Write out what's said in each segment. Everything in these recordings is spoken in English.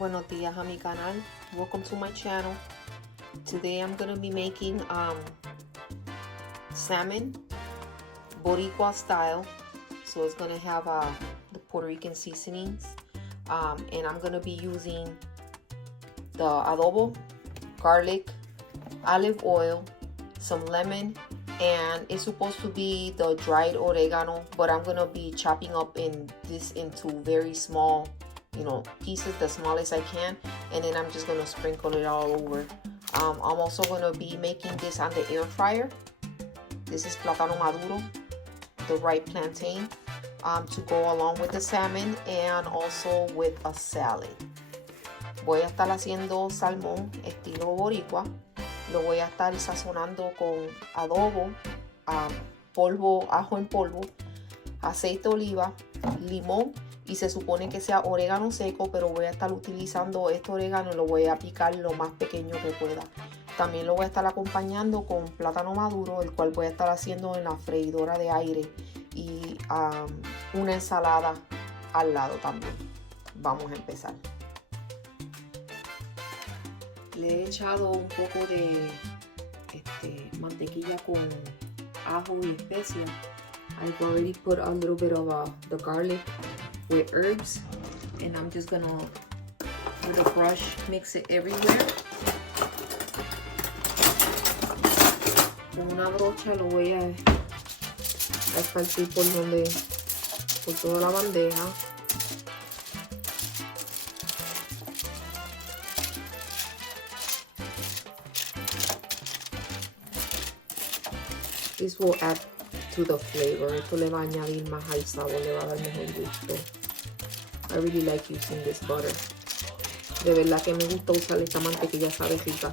Buenos días a mi canal. Welcome to my channel. Today I'm going to be making salmon Boricua style. So it's going to have the Puerto Rican seasonings. And I'm going to be using the adobo, garlic, olive oil, some lemon, and it's supposed to be the dried oregano, but I'm going to be chopping up into very small pieces, the smallest I can, and then I'm just going to sprinkle it all over. I'm also going to be making this on the air fryer. This is plátano maduro, the ripe plantain, to go along with the salmon and also with a salad. Voy a estar haciendo salmón estilo boricua. Lo voy a estar sazonando con adobo, polvo, ajo en polvo, aceite de oliva, limón, y se supone que sea orégano seco, pero voy a estar utilizando este orégano y lo voy a picar lo más pequeño que pueda. También lo voy a estar acompañando con plátano maduro, el cual voy a estar haciendo en la freidora de aire, y una ensalada al lado también. Vamos a empezar. Le he echado un poco de mantequilla con ajo y especia. I've already put a little bit of the garlic with herbs, and I'm just gonna, with a brush, mix it everywhere. Con una brocha lo voy a esparcir por toda la bandeja. This will add to the flavor. Esto le va a añadir más al sabor, le va a dar mejor gusto. I really like using this butter. De verdad que me gusta usar esta mantequilla, sabe rica.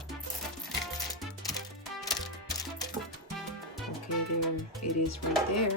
Okay, there it is right there.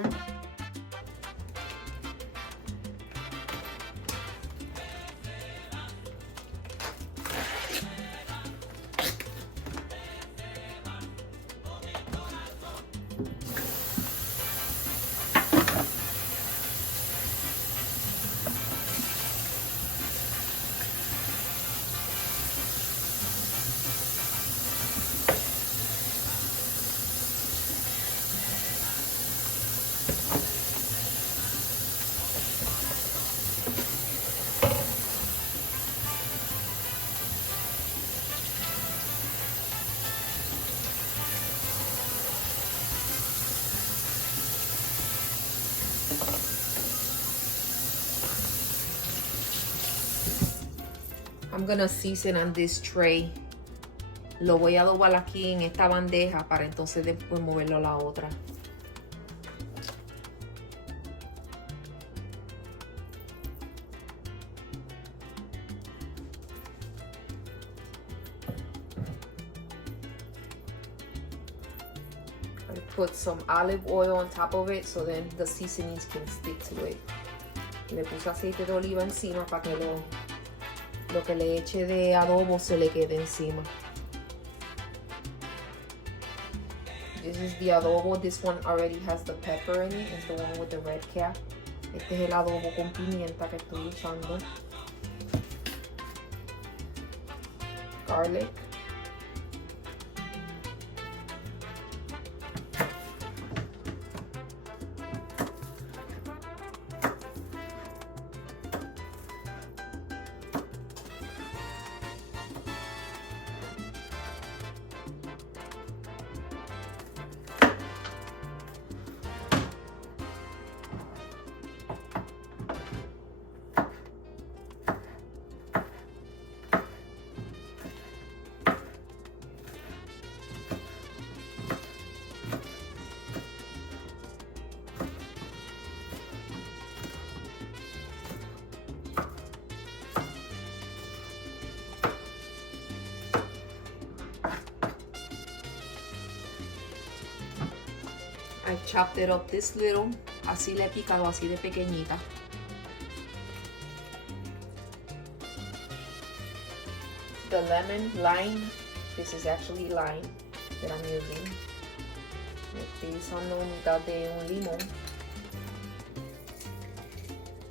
I'm gonna season on this tray. Lo voy a adobar aquí en esta bandeja para entonces después moverlo a la otra. I put some olive oil on top of it so then the seasonings can stick to it. Le puse aceite de oliva encima para que lo que le eche de adobo se le quede encima. This is the adobo. This one already has the pepper in it. It's the one with the red cap. Este es el adobo con pimienta que estoy usando. Garlic. I chopped it up this little, así le he picado así de pequeñita. The lime, this is actually lime that I'm using. Estoy usando mitad de un limón.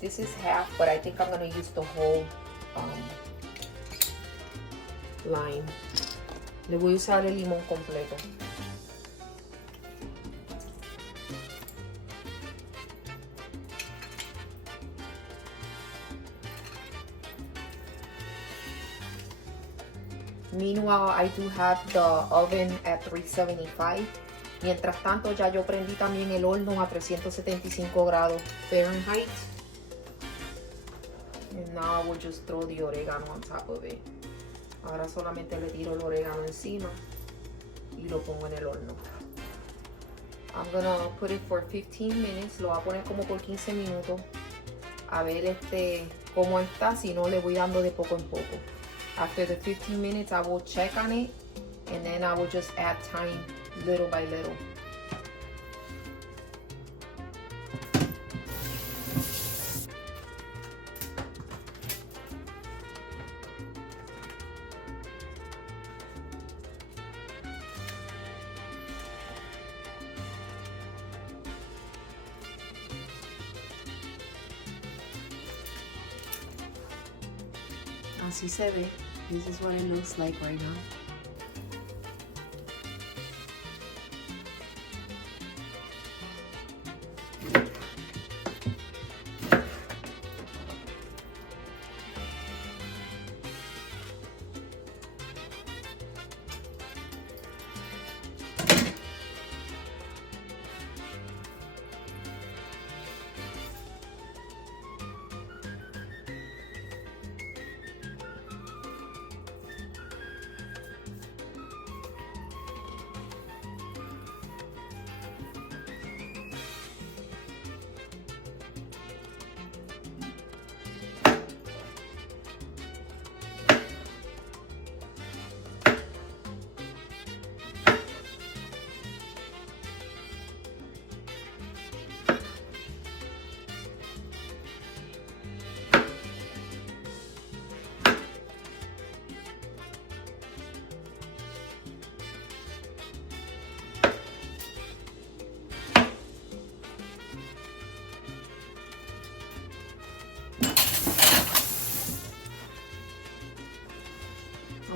This is half, but I think I'm going to use the whole lime. Le voy a usar el limón completo. Meanwhile, I do have the oven at 375. Mientras tanto, ya yo prendí también el horno a 375 grados Fahrenheit. And now I will just throw the oregano on top of it. Ahora solamente le tiro el orégano encima y lo pongo en el horno. I'm gonna put it for 15 minutes. Lo voy a poner como por 15 minutos. A ver cómo está. Si no, le voy dando de poco en poco. After the 15 minutes, I will check on it. And then I will just add time little by little. Así se ve. This is what it looks like right now.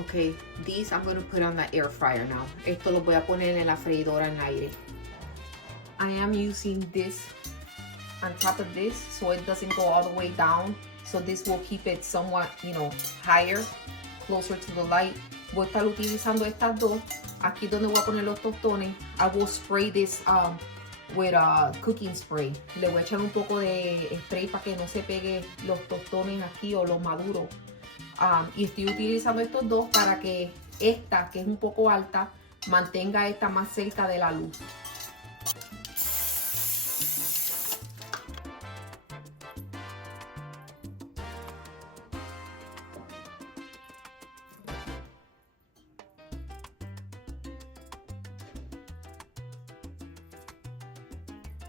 Okay, these I'm going to put on the air fryer now. Esto lo voy a poner en la freidora en aire. I am using this on top of this so it doesn't go all the way down. So this will keep it somewhat, higher, closer to the light. Voy a estar utilizando estas dos. Aquí donde voy a poner los tostones, I will spray this with cooking spray. Le voy a echar un poco de spray para que no se pegue los tostones aquí o los maduros. Y estoy utilizando estos dos para que esta, que es un poco alta, mantenga esta más cerca de la luz.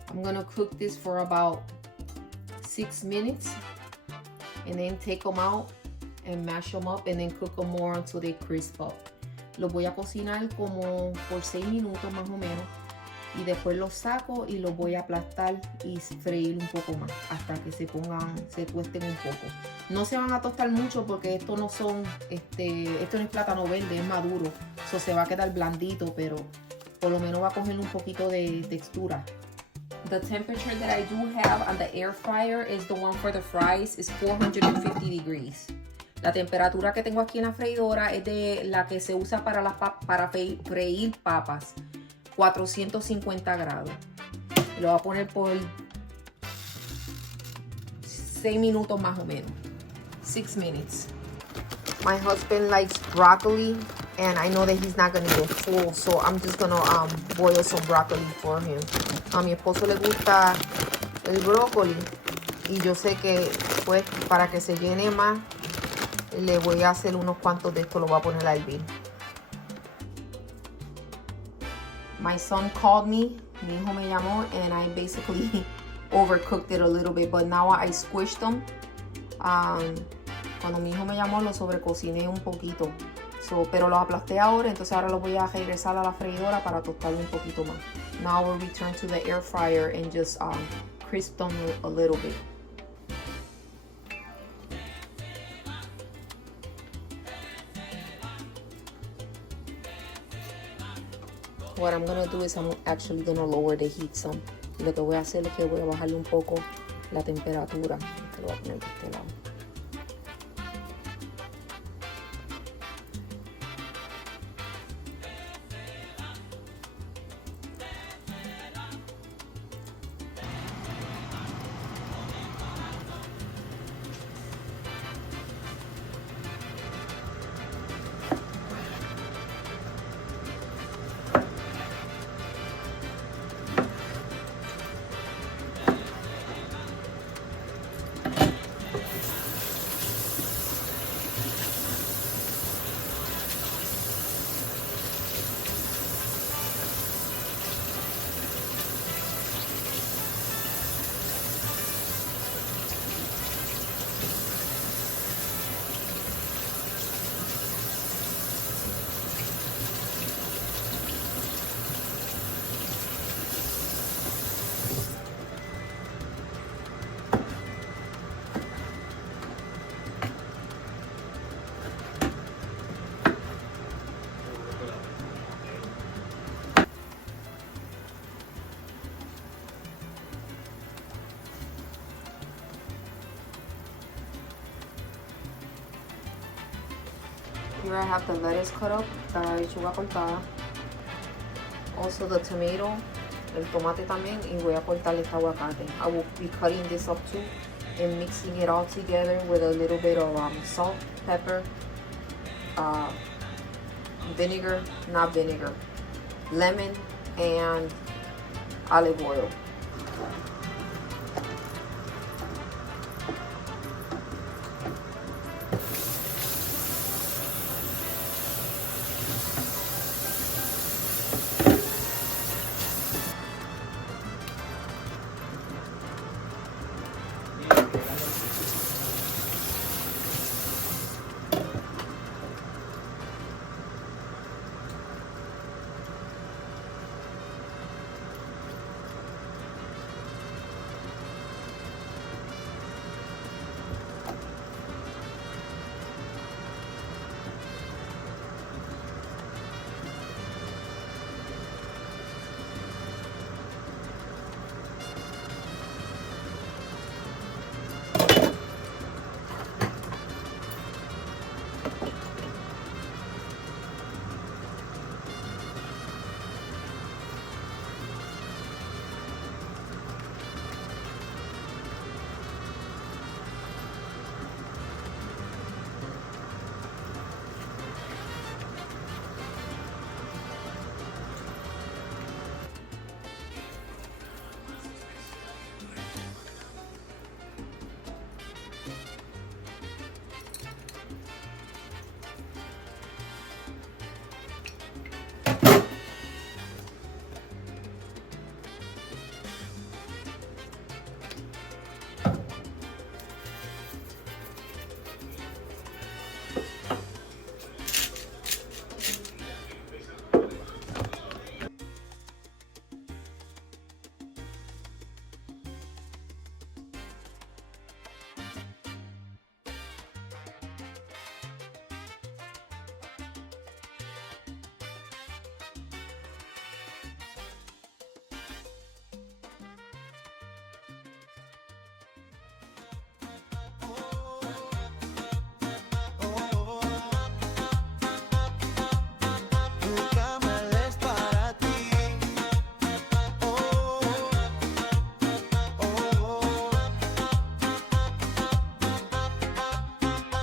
I'm gonna cook this for about 6 minutes and then take them out and mash them up and then cook them more until they crisp up. Los voy a cocinar como por 6 minutos más o menos y después los saco y los voy a aplastar y freír un poco más hasta que se tuesten un poco. No se van a tostar mucho porque esto no es plátano verde, es maduro, so se va a quedar blandito, pero por lo menos va a coger un poquito de textura. The temperature that I do have on the air fryer is the one for the fries is 450 degrees. La temperatura que tengo aquí en la freidora es de la que se usa para freír papas, 450 grados. Lo voy a poner por 6 minutos más o menos. 6 minutes. My husband likes broccoli and I know that he's not going to get full, so I'm just going to boil some broccoli for him. A mi esposo le gusta el brócoli y yo sé que pues para que se llene más le voy a hacer unos cuantos de esto, lo voy a poner a hervir. My son called me, mi hijo me llamó, and I basically overcooked it a little bit, but now I squished them. Cuando mi hijo me llamó lo sobrecociné un poquito, pero los aplasté ahora, entonces ahora los voy a regresar a la freidora para tostarlo un poquito más. Now we'll return to the air fryer and just crisp them a little bit. what I'm gonna do is I'm actually gonna lower the heat some. Lo que voy a hacer es que voy a bajarle un poco la temperatura. Te lo voy a poner de este lado. Here I have the lettuce cut up, la lechuga cortada. Also the tomato, el tomate también, y voy a cortar este aguacate. I will be cutting this up too and mixing it all together with a little bit of salt, pepper, lemon, and olive oil.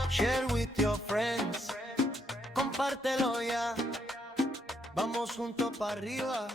Share with your friends, compártelo ya, vamos juntos para arriba.